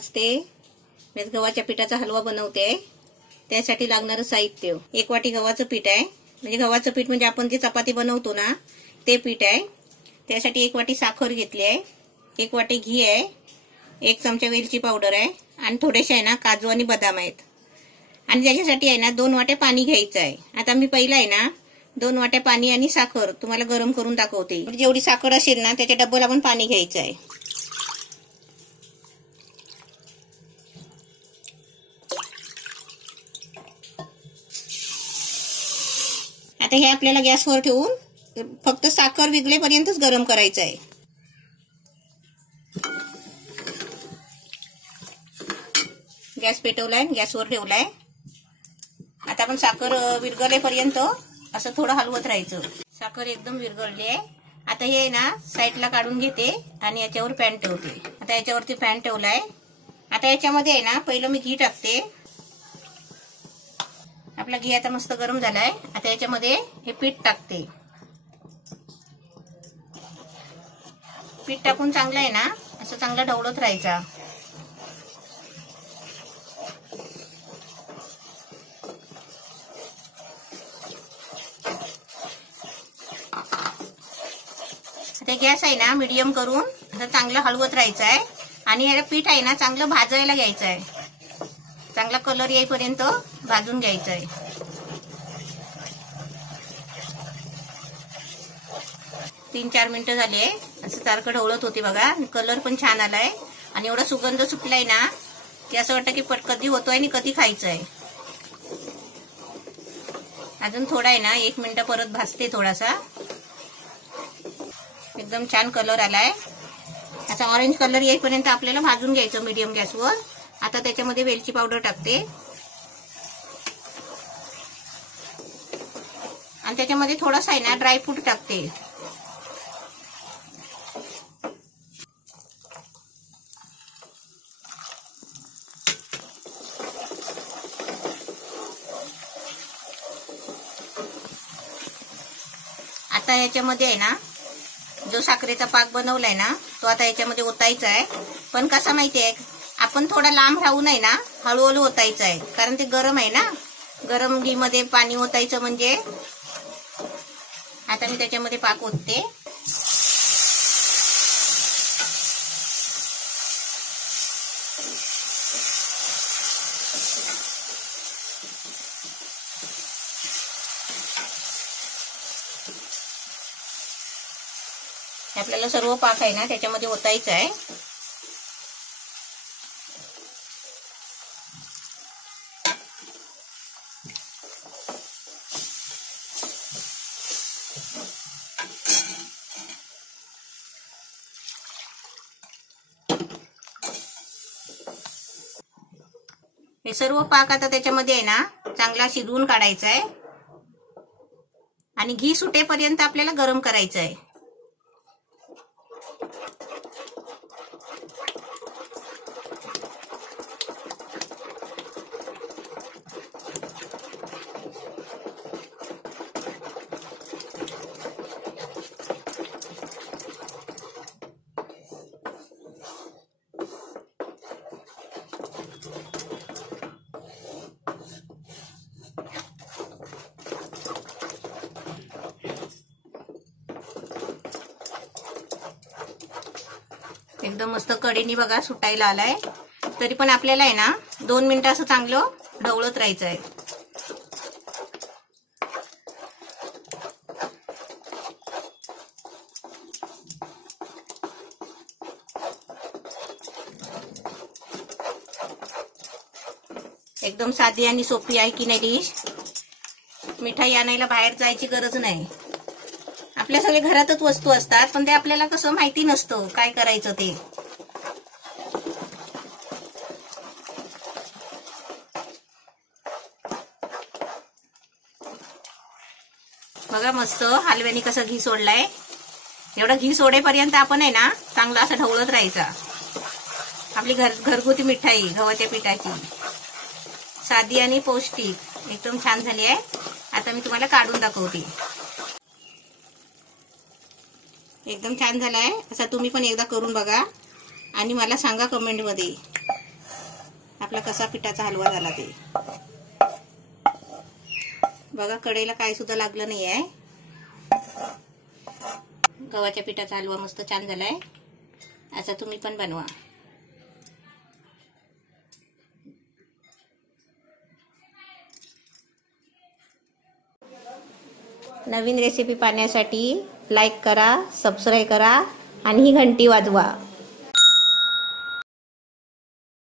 नमस्ते. मी गव्हाच्या पिठाचा हलवा बनवते. त्यासाठी लागणारं साहित्य 1 वाटी गव्हाचं पीठ आहे. म्हणजे गव्हाचं पीठ म्हणजे आपण जे चपाती बनवतो ना ते पीठ आहे. त्यासाठी 1 वाटी साखर घेतली आहे, 1 वाटी घी आहे, 1 चमचा वेलची पावडर आहे आणि थोडेसे आहे ना काजू आणि बदाम आहेत. आणि त्याच्यासाठी आहे ना 2 वाट्या पाणी घ्यायचं आहे. आता मी पहिला आहे ना 2 वाट्या पाणी आणि साखर तुम्हाला गरम करून दाखवते. जेवढी साखर असेल ना त्याच्या डबल आपण पाणी घ्यायचं आहे. आता हे आपल्याला गॅसवर ठेवून फक्त साखर विरघळेपर्यंतच गरम करायचं आहे. गॅस पेटवलाय, गॅसवर ठेवलाय. आता आपण साखर विरघळेपर्यंत असं थोडं हलवत राहायचं. साखर एकदम विरघळली आहे. आता हे ना साईडला काढून घेते आणि याच्यावर पॅन ठेवते. आता याच्यावरती पॅन ठेवलाय. आता याच्यामध्ये आहे ना पहिलं मी घी टाकते. आपला घी आता मस्त गरम झालाय. आता याच्यामध्ये हे पीठ टाकते. पीठ टाकून चांगलं आहे ना असं चांगलं ढवळत राहायचा. आता गॅस आहे ना मीडियम करून असं चांगलं हलवत राहायचं आहे. आणि हे पीठ आहे ना चांगलं भाजायला घ्यायचं आहे. चांगला कलर येईपर्यंत भाजून घ्यायचं आहे. 3-4 मिनिटं झाले. असं सारखं ढवळत होती बघा. कलर पण छान आलाय आणि एवढा सुगंध सुटलाय ना की असं वाटतं की कधी होतोय आणि कधी खायचं आहे. अजून थोडा आहे ना 1 मिनिट परत भाजते थोडासा. एकदम छान कलर आलाय. असा ऑरेंज कलर येईपर्यंत आपल्याला भाजून घ्यायचं मीडियम गॅसवर. आता त्याच्यामध्ये वेलची पावडर टाकते आणि त्याच्यामध्ये थोडासा आहे ना ड्रायफ्रूट टाकते. आता याच्यामध्ये आहे ना जो साखरेचा पाक बनवलाय ना तो आता याच्यामध्ये ओतायचा आहे. पण कसा माहितीये आपण थोडा लांब राहू नये ना, हळूहळू ओतायचं आहे. कारण ते गरम आहे ना. गरम घी मध्ये पाणी ओतायचं म्हणजे. आता मी त्याच्यामध्ये पाक ओतते. आपल्याला सर्व पाक आहे ना त्याच्यामध्ये ओतायचं आहे. हे सर्व पाक आता त्याच्यामध्ये आहे ना चांगला शिजवून काढायचा आहे आणि घी सुटेपर्यंत आपल्याला गरम करायचं आहे. एकदम मस्त कडेनी बघा सुटायला आलाय. तरी पण आपल्याला आहे ना 2 मिनिटं असं चांगलं ढवळत राहायचं आहे. एकदम साधी आणि सोपी आहे की नाही डिश. मिठाई आणायला बाहेर जायची गरज नाही. आपल्या सगळे घरातच वस्तू असतात पण ते आपल्याला कसं माहिती नसतं काय करायचं ते. बघा मस्त हलव्यानी कसं घी सोडलाय. एवढं घी सोडेपर्यंत आपण आहे ना चांगलं असं ढवळत राहायचा. आपली घरगुती मिठाई गव्हाच्या पिठाची साधी आणि पौष्टिक एकदम छान झाली आहे. आता मी तुम्हाला काढून दाखवते. एकदम छान झालाय. असा तुम्ही पण एकदा करून बघा आणि मला सांगा कमेंट मध्ये. आपला कसा पिठाचा हलवा झाला ते बघा. कढईला काय सुद्धा लागलं नाही आहे. गव्हाच्या पिठाचा हलवा मस्त छान झालाय. असा तुम्ही पण बनवा. नवीन रेसिपी पाहण्यासाठी लाईक करा, सबस्क्राईब करा आणि ही घंटी वाजवा.